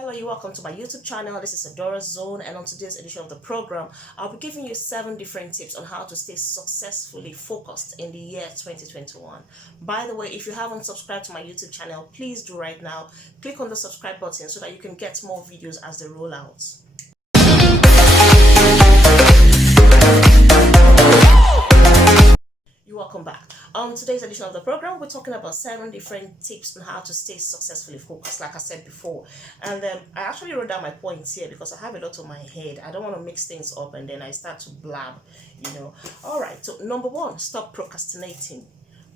Hello, you're welcome to my YouTube channel. This is Adora's Zone, and on today's edition of the program, I'll be giving you 7 different tips on how to stay successfully focused in the year 2021. By the way, if you haven't subscribed to my YouTube channel, please do right now. Click on the subscribe button so that you can get more videos as they roll out. Welcome back. On today's edition of the program, we're talking about 7 different tips on how to stay successfully focused, like I said before. And I actually wrote down my points here because I have a lot on my head. I don't want to mix things up and then I start to blab. All right, so number 1, stop procrastinating.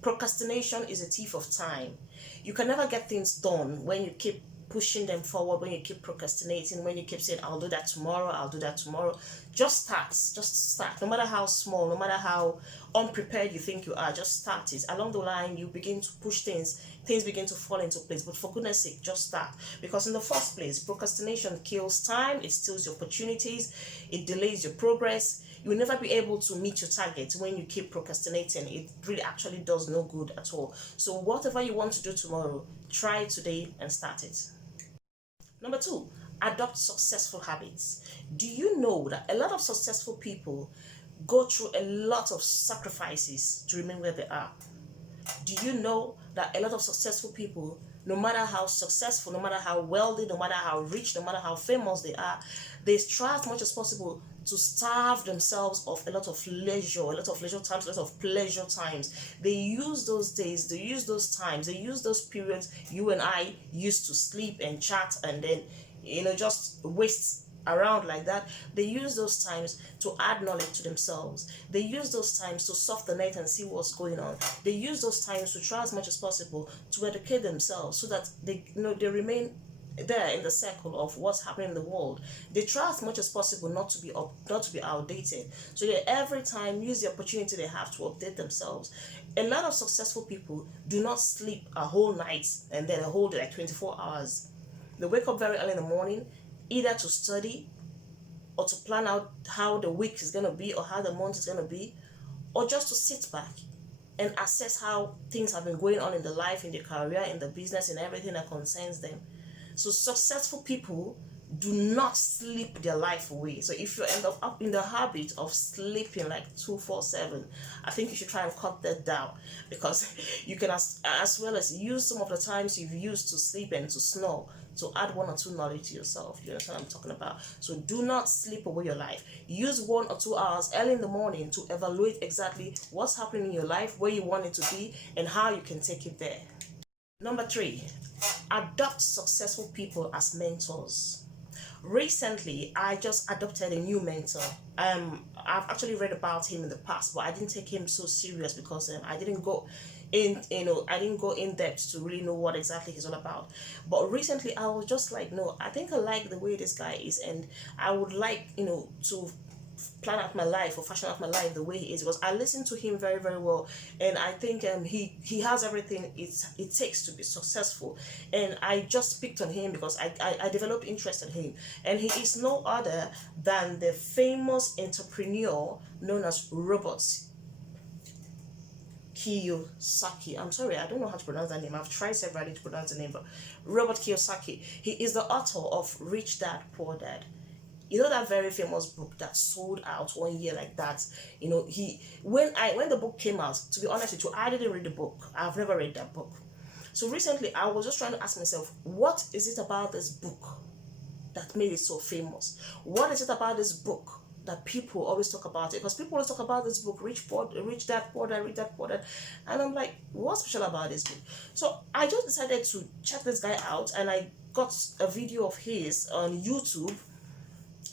Procrastination is a thief of time. You can never get things done when you keep pushing them forward, when you keep procrastinating, when you keep saying, I'll do that tomorrow. Just start. No matter how small, no matter how unprepared you think you are, just start it. Along the line, you begin to push things begin to fall into place. But for goodness sake, just start. Because in the first place, procrastination kills time, it steals your opportunities, it delays your progress. You will never be able to meet your target when you keep procrastinating. It really actually does no good at all. So whatever you want to do tomorrow, try it today and start it. Number 2, adopt successful habits. Do you know that a lot of successful people go through a lot of sacrifices to remain where they are? Do you know that a lot of successful people, no matter how successful, no matter how wealthy, no matter how rich, no matter how famous they are, they try as much as possible to starve themselves of a lot of leisure times, a lot of pleasure times. They use those days, they use those times, they use those periods you and I used to sleep and chat and then, just waste around like that. They use those times to add knowledge to themselves. They use those times to surf the net and see what's going on. They use those times to try as much as possible to educate themselves so that they remain there in the circle of what's happening in the world. They try as much as possible not to be outdated. So they every time use the opportunity they have to update themselves. A lot of successful people do not sleep a whole night and then a whole day, like 24 hours. They wake up very early in the morning, either to study or to plan out how the week is going to be or how the month is going to be, or just to sit back and assess how things have been going on in their life, in their career, in the business, in everything that concerns them. So successful people do not sleep their life away. So if you end up in the habit of sleeping like 24/7, I think you should try and cut that down, because you can as well as use some of the times you've used to sleep and to snore to add 1 or 2 knowledge to yourself. You understand what I'm talking about? So do not sleep away your life. Use 1 or 2 hours early in the morning to evaluate exactly what's happening in your life, where you want it to be, and how you can take it there. Number 3, adopt successful people as mentors. Recently, I just adopted a new mentor. I've actually read about him in the past, but I didn't take him so serious because I didn't go in depth to really know what exactly he's all about. But recently, I was just like, no, I think I like the way this guy is, and I would like to plan out my life or fashion out my life the way he is, because I listen to him very, very well, and I think he has everything it takes to be successful. And I just picked on him because I developed interest in him, and he is no other than the famous entrepreneur known as Robert Kiyosaki. I'm sorry, I don't know how to pronounce that name. I've tried severally to pronounce the name, but Robert Kiyosaki. He is the author of Rich Dad Poor Dad. You know that very famous book that sold out 1 year like that. When the book came out, to be honest with you, I didn't read the book. I've never read that book. So recently, I was just trying to ask myself, what is it about this book that made it so famous? What is it about this book that people always talk about it? Because people always talk about this book, Rich Dad Poor Dad, Rich Dad Poor Dad, and I'm like, what's special about this book? So I just decided to check this guy out, and I got a video of his on YouTube.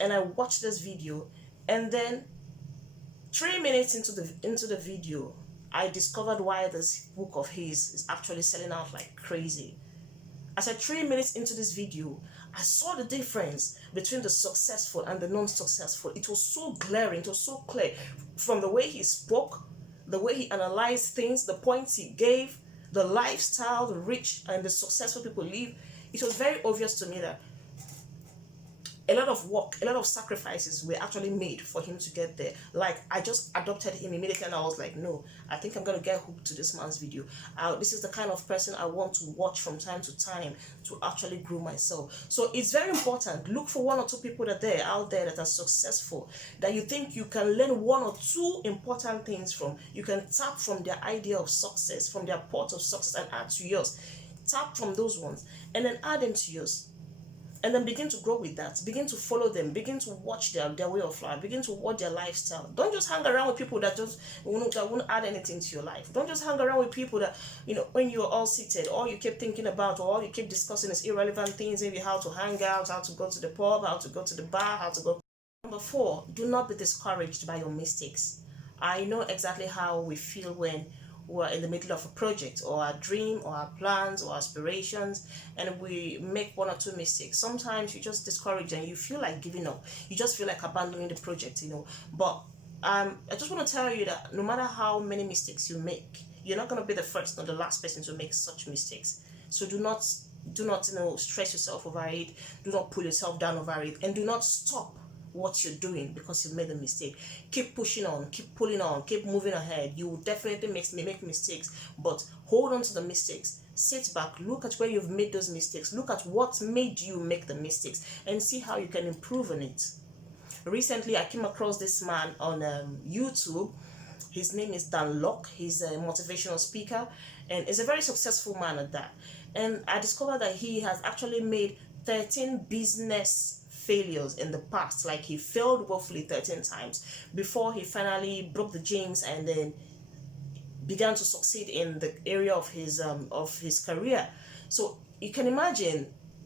And I watched this video, and then 3 minutes into the video, I discovered why this book of his is actually selling out like crazy. I said 3 minutes into this video, I saw the difference between the successful and the non-successful. It was so glaring, it was so clear, from the way he spoke, the way he analyzed things, the points he gave, the lifestyle the rich and the successful people live. It was very obvious to me that a lot of work, a lot of sacrifices were actually made for him to get there. Like, I just adopted him immediately, and I was like, no, I think I'm gonna get hooked to this man's video. This is the kind of person I want to watch from time to time to actually grow myself. So it's very important. Look for one or two people that are out there that are successful, that you think you can learn one or two important things from. You can tap from their idea of success, from their pot of success, and add to yours. Tap from those ones and then add them to yours. And then begin to grow with that. Begin to follow them. Begin to watch their way of life. Begin to watch their lifestyle. Don't just hang around with people that won't add anything to your life. Don't just hang around with people that, when you're all seated, all you keep thinking about, or all you keep discussing is irrelevant things, maybe how to hang out, how to go to the pub, how to go to the bar, how to go. Number 4, do not be discouraged by your mistakes. I know exactly how we feel when we're in the middle of a project or a dream or our plans or aspirations, and we make one or two mistakes. Sometimes you just discourage and you feel like giving up. You just feel like abandoning the project, But I just want to tell you that no matter how many mistakes you make, you're not going to be the first or the last person to make such mistakes. So do not stress yourself over it. Do not pull yourself down over it, and do not stop what you're doing because you made a mistake. Keep pushing on, keep pulling on, keep moving ahead. You will definitely make mistakes, but hold on to the mistakes. Sit back, look at where you've made those mistakes, look at what made you make the mistakes, and see how you can improve on it. Recently, I came across this man on YouTube. His name is Dan Locke. He's a motivational speaker, and is a very successful man at that. And I discovered that he has actually made 13 business failures in the past. Like, he failed woefully 13 times before he finally broke the jinx and then began to succeed in the area of his career. So you can imagine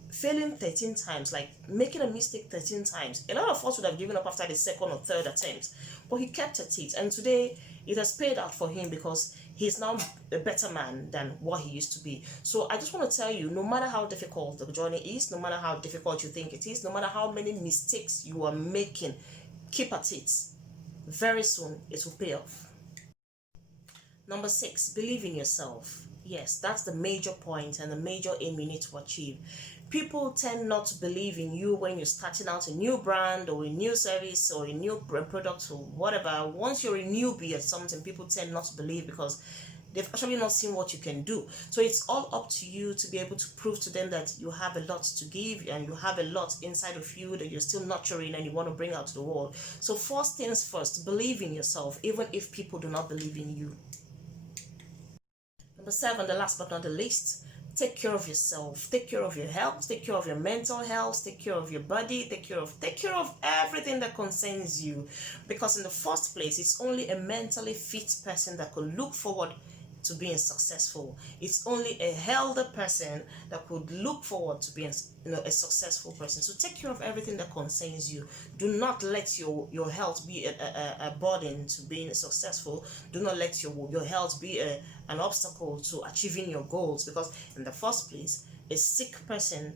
failing 13 times, like making a mistake 13 times. A lot of us would have given up after the second or third attempt, but he kept at it, and today it has paid out for him because he's now a better man than what he used to be. So I just want to tell you, no matter how difficult the journey is, no matter how difficult you think it is, no matter how many mistakes you are making, keep at it. Very soon it will pay off. Number 6, believe in yourself. Yes, that's the major point and the major aim you need to achieve. People tend not to believe in you when you're starting out a new brand or a new service or a new product or whatever. Once you're a newbie at something, people tend not to believe because they've actually not seen what you can do. So it's all up to you to be able to prove to them that you have a lot to give and you have a lot inside of you that you're still nurturing and you want to bring out to the world. So first things first, believe in yourself, even if people do not believe in you. Number 7, the last but not the least, take care of yourself. Take care of your health. Take care of your mental health. Take care of your body. Take care of everything that concerns you. Because in the first place, it's only a mentally fit person that could look forward to being successful. It's only a healthy person that could look forward to being a successful person. So take care of everything that concerns you. Do not let your health be a burden to being successful. Do not let your health be an obstacle to achieving your goals, because in the first place, a sick person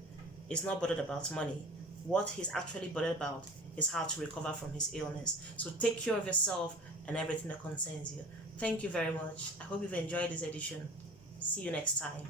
is not bothered about money. What he's actually bothered about is how to recover from his illness. So take care of yourself and everything that concerns you. Thank you very much. I hope you've enjoyed this edition. See you next time.